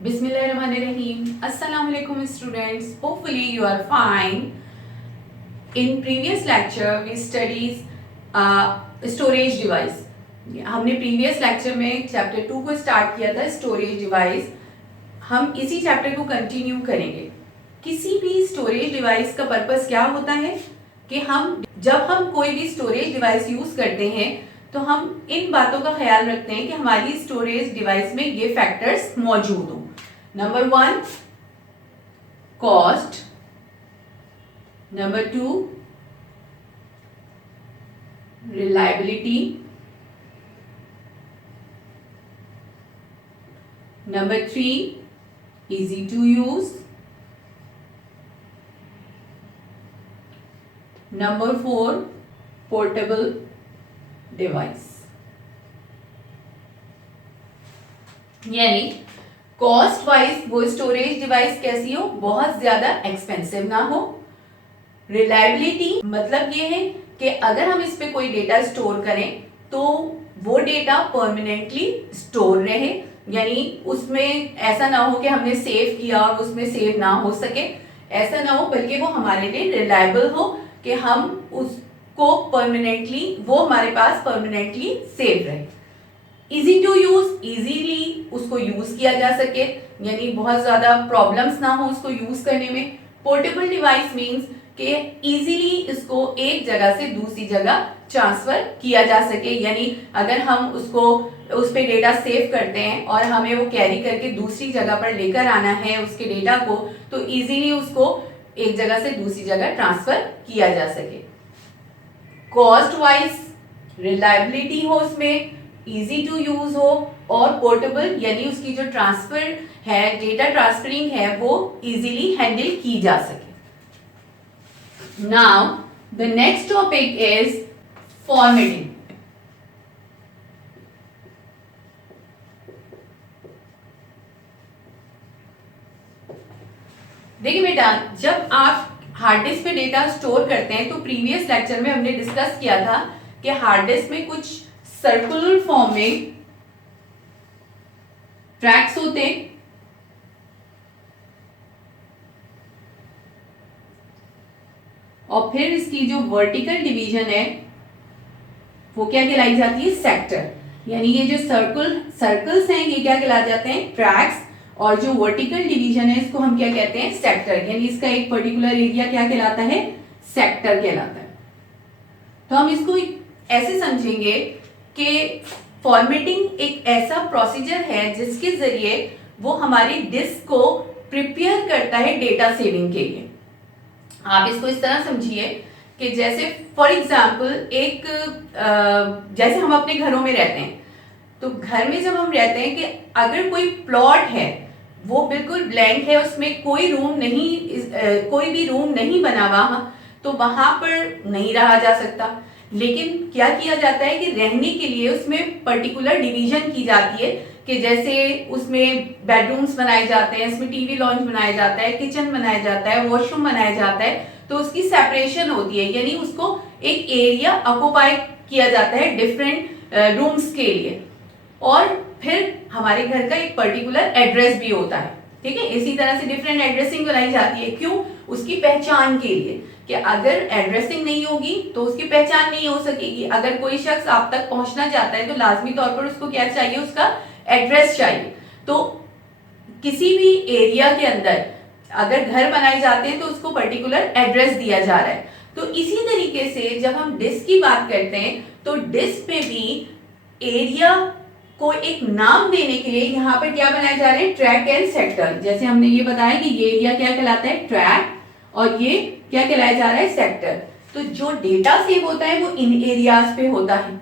Bismillahirrahmanirrahim. Assalamu alaikum students. Hopefully you are fine. In previous lecture we studies storage device. हमने previous lecture में chapter 2 को start किया था storage device. हम इसी chapter को continue करेंगे. किसी भी storage device का purpose क्या होता है कि जब हम कोई भी storage device use करते हैं तो हम इन बातों का ख्याल रखते हैं कि हमारी स्टोरेज डिवाइस में ये फैक्टर्स मौजूद हों. Number 1 cost, number 2 reliability, number 3 easy to use, number 4 portable device. यानी कॉस्ट वाइज वो स्टोरेज डिवाइस कैसी हो, बहुत ज्यादा एक्सपेंसिव ना हो. रिलायबिलिटी मतलब ये है कि अगर हम इस पे कोई डेटा स्टोर करें तो वो डेटा परमानेंटली स्टोर रहे, यानी उसमें ऐसा ना हो कि हमने सेव किया और उसमें सेव ना हो सके, ऐसा ना हो, बल्कि वो हमारे लिए रिलायबल हो कि हम उसको परमानेंटली, वो हमारे पास परमानेंटली सेव रहे. इजी टू यूज, इजीली उसको यूज किया जा सके, यानी बहुत ज्यादा प्रॉब्लम्स ना हो उसको यूज करने में. पोर्टेबल डिवाइस मींस कि इजीली इसको एक जगह से दूसरी जगह ट्रांसफर किया जा सके, यानी अगर हम उस पे डेटा सेव करते हैं और हमें वो कैरी करके दूसरी जगह पर लेकर आना है उसके डेटा को, तो इजीली उसको एक जगह से दूसरी जगह ट्रांसफर किया जा सके. कॉस्ट वाइज रिलायबिलिटी हो उसमें, इजी टू यूज हो, और पोर्टेबल यानी उसकी जो ट्रांसफर है, डेटा ट्रांसफरिंग है, वो इजीली हैंडल की जा सके. Now the next topic is formatting. देखिए बेटा, जब आप हार्ड डिस्क पे डेटा स्टोर करते हैं तो प्रीवियस लेक्चर में हमने डिस्कस किया था कि हार्ड डिस्क में कुछ सर्कुलर फॉर्म में ट्रैक्स होते हैं और फिर इसकी जो वर्टिकल डिवीजन है वो क्या कहलाई जाती है, सेक्टर. यानी ये जो सर्कल्स हैं ये क्या कहला जाते हैं, ट्रैक्स, और जो वर्टिकल डिवीजन है इसको हम क्या कहते हैं, सेक्टर. यानी इसका एक पर्टिकुलर एरिया क्या कहलाता है, सेक्टर कहलाता है. तो हम इसको ऐसे समझेंगे कि फॉर्मेटिंग एक ऐसा प्रोसीजर है जिसके जरिए वो हमारी डिस्क को प्रिपेयर करता है डेटा सेविंग के लिए. आप इसको इस तरह समझिए कि जैसे फॉर एग्जाम्पल जैसे हम अपने घरों में रहते हैं, तो घर में जब हम रहते हैं कि अगर कोई प्लॉट है वो बिल्कुल ब्लैंक है, उसमें कोई भी रूम नहीं बना हुआ, तो वहां पर नहीं रहा जा सकता. लेकिन क्या किया जाता है कि रहने के लिए उसमें पर्टिकुलर डिवीजन की जाती है कि जैसे उसमें बेडरूम्स बनाए जाते हैं, इसमें टीवी लॉन्च बनाया जाता है, किचन बनाया जाता है, वॉशरूम बनाया जाता है, तो उसकी सेपरेशन होती है, यानी उसको एक एरिया ऑक्युपाई किया जाता है डिफरेंट रूम्स के लिए. और फिर हमारे घर का एक पर्टिकुलर एड्रेस भी होता है, ठीक है. इसी तरह से डिफरेंट एड्रेसिंग बनाई जाती है. क्यों? उसकी पहचान के लिए, कि अगर एड्रेसिंग नहीं होगी तो उसकी पहचान नहीं हो सकेगी. अगर कोई शख्स आप तक पहुंचना चाहता है तो लाजमी तौर पर उसको क्या चाहिए, उसका एड्रेस चाहिए. तो किसी भी एरिया के अंदर अगर घर बनाए जाते हैं तो उसको पर्टिकुलर एड्रेस दिया जा रहा है. तो इसी तरीके से जब हम डिस्क की बात करते हैं तो डिस्क में भी एरिया को एक नाम देने के लिए यहाँ पर क्या बनाए जा रहे हैं, ट्रैक एंड सेक्टर. जैसे हमने ये बताया कि ये एरिया क्या कहलाता है, ट्रैक, और ये क्या कहलाया जा रहा है, सेक्टर. तो जो डेटा सेव होता है वो इन एरियाज पे होता है,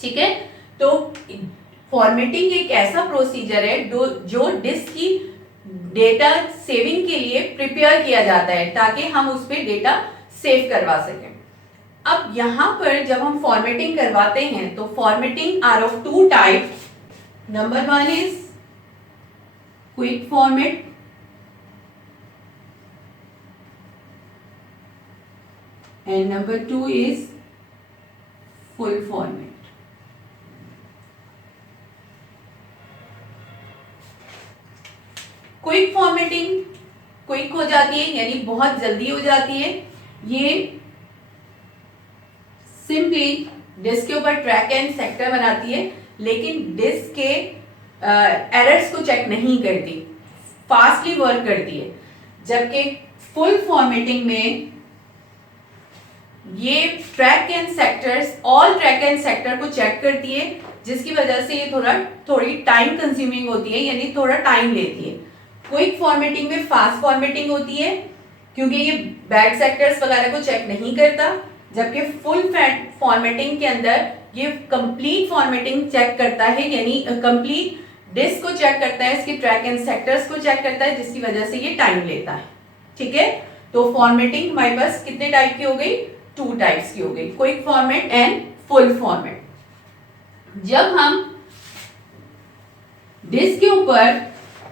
ठीक है. तो फॉर्मेटिंग एक ऐसा प्रोसीजर है जो डिस्क की डेटा सेविंग के लिए प्रिपेयर किया जाता है ताकि हम उस पर डेटा सेव करवा सकें. अब यहां पर जब हम फॉर्मेटिंग करवाते हैं तो formatting are of two type. Number 1 is quick format and number 2 is full format. Quick formatting quick हो जाती है यानी बहुत जल्दी हो जाती है। ये सिंपली डिस्क के ऊपर ट्रैक एंड सेक्टर बनाती है, लेकिन डिस्क के एरर्स को चेक नहीं करती, फास्टली वर्क करती है। जबकि फुल फॉर्मेटिंग में ये track and sectors, all track and sector को चेक करती है, जिसकी वजह से ये थोड़ी टाइम कंज्यूमिंग होती है, यानी थोड़ा टाइम लेती है। क्विक फॉर्मेटिंग में फास्ट फॉर्मेटिंग होती है क्योंकि ये बैड सेक्टर्स वगैरह को चेक नहीं करता, जबकि फुल फॉर्मेटिंग के अंदर ये कंप्लीट फॉर्मेटिंग चेक करता है, यानी कंप्लीट डिस्क को चेक करता है, इसके ट्रैक एंड सेक्टर्स को चेक करता है, जिसकी वजह से ये टाइम लेता है। ठीक है, तो फॉर्मेटिंग हमारे पास कितने टाइप की हो गई? 2 टाइप्स की हो गई, quick format and full format. जब हम डिस्क के ऊपर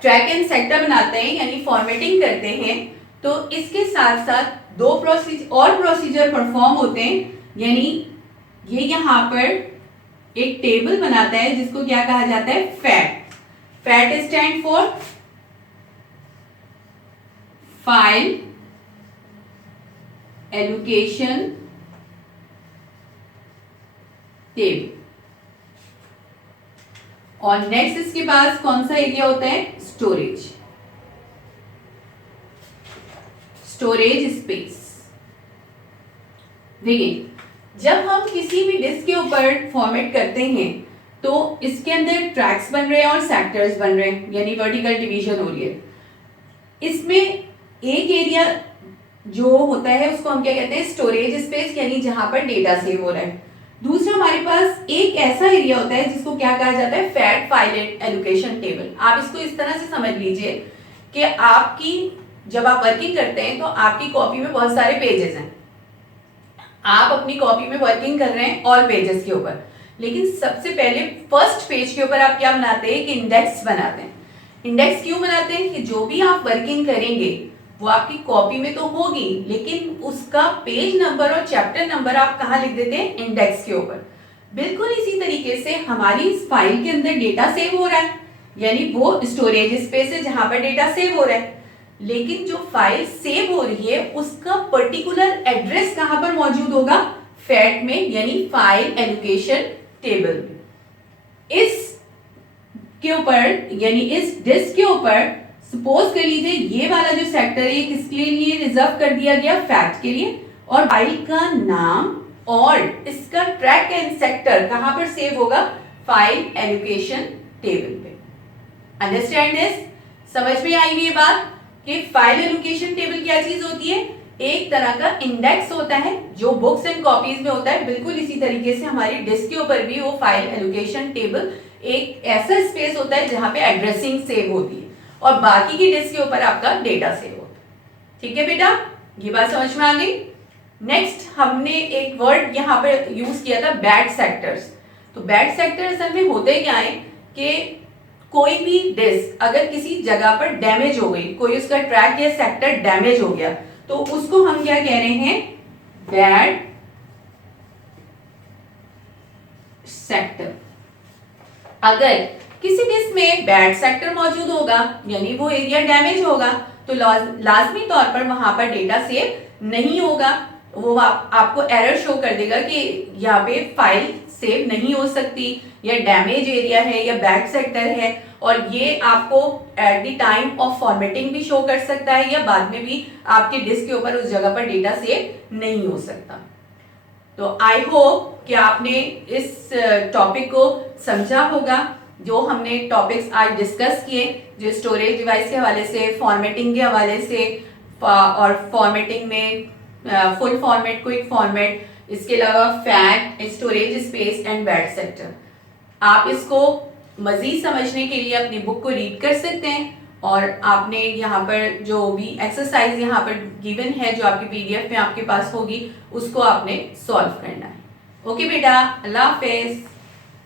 ट्रैक एंड सेक्टर बनाते हैं यानी फॉर्मेटिंग करते हैं, तो इसके साथ साथ 2 प्रोसीजर परफॉर्म होते हैं, यानी ये यहां पर एक टेबल बनाता है जिसको क्या कहा जाता है? Fat. Fat stand for file allocation table. और नेक्स्ट इसके पास कौन सा एरिया होता है? Storage space. देखिए, जब हम किसी भी डिस्क के ऊपर फॉर्मेट करते हैं तो इसके अंदर ट्रैक्स बन रहे हैं और सेक्टर्स बन रहे हैं, यानी वर्टिकल डिवीजन हो रही है। इसमें एक एरिया जो होता है उसको हम क्या कहते हैं? स्टोरेज स्पेस, यानी जहां पर डेटा सेव हो रहा है। दूसरा हमारे पास एक ऐसा एरिया होता है जिसको क्या कहा जाता है? Fat file allocation table. आप इसको इस तरह से समझ लीजिए कि आपकी जब आप वर्किंग करते हैं तो आपकी कॉपी में बहुत सारे पेजेस हैं, आप अपनी कॉपी में वर्किंग कर रहे हैं ऑल पेजेस के ऊपर, लेकिन सबसे पहले फर्स्ट पेज के ऊपर आप क्या बनाते हैं? कि इंडेक्स बनाते हैं। इंडेक्स क्यों बनाते हैं? कि जो भी आप वर्किंग करेंगे वो आपकी कॉपी में तो होगी, लेकिन उसका पेज नंबर और चैप्टर नंबर आप कहाँ लिख देते हैं? इंडेक्स के ऊपर। बिल्कुल इसी तरीके से हमारी इस फाइल के अंदर डेटा सेव हो रहा है, यानी वो स्टोरेज स्पेस है जहां पर डेटा सेव हो रहा है, लेकिन जो फाइल सेव हो रही है उसका पर्टिकुलर एड्रेस कहां पर मौजूद होगा? फैट में, यानी फाइल एलोकेशन टेबल में। इस के ऊपर यानी इस डिस्क के ऊपर सपोज कर लीजिए ये वाला जो सेक्टर है ये किसके लिए रिजर्व कर दिया गया? फैट के लिए। और फाइल का नाम और इसका ट्रैक एंड सेक्टर कहां पर सेव होगा? फाइल एलोकेशन टेबल पे। Understand this? समझ में आई हुई बात कि फाइल एलोकेशन टेबल क्या चीज होती है? एक तरह का इंडेक्स होता है जो बुक्स एंड कॉपीज में होता है। बिल्कुल इसी तरीके से हमारी डिस्क के ऊपर भी वो फाइल एलोकेशन टेबल एक ऐसा स्पेस होता है जहां पे एड्रेसिंग सेव होती है और बाकी की डिस्क के ऊपर आपका डेटा सेव होता है। ठीक है बेटा, ये बात समझ में आ गई? नेक्स्ट हमने एक वर्ड यहाँ पर यूज किया था, बैड सेक्टर्स। तो बैड सेक्टर असल में होते क्या है कि कोई भी डिस्क अगर किसी जगह पर डैमेज हो गई, कोई उसका ट्रैक या सेक्टर डैमेज हो गया, तो उसको हम क्या कह रहे हैं? Bad sector. अगर किसी डिस्क में बैड सेक्टर मौजूद होगा यानी वो एरिया डैमेज होगा, तो लाजमी तौर पर वहां पर डेटा सेव नहीं होगा। वो आपको एरर शो कर देगा कि यहाँ पे फाइल सेव नहीं हो सकती, या डैमेज एरिया है या बैड सेक्टर है, और ये आपको at the time of formatting भी शो कर सकता है या बाद में भी आपके डिस्क के ऊपर उस जगह पर डेटा सेव नहीं हो सकता। तो आई होप कि आपने इस टॉपिक को समझा होगा। जो हमने टॉपिक्स आज डिस्कस किए, जो स्टोरेज डिवाइस के हवाले से, फॉर्मेटिंग के हवाले से, और फॉर्मेटिंग में फुल फॉर्मेट, क्विक फॉर्मेट, इसके अलावा fat, storage space and bad sector, आप इसको मजीद समझने के लिए अपनी बुक को रीड कर सकते हैं, और आपने यहाँ पर जो भी एक्सरसाइज यहाँ पर गिवन है जो आपकी पीडीएफ में आपके पास होगी उसको आपने सॉल्व करना है। ओके बेटा, अल्लाह हाफिज।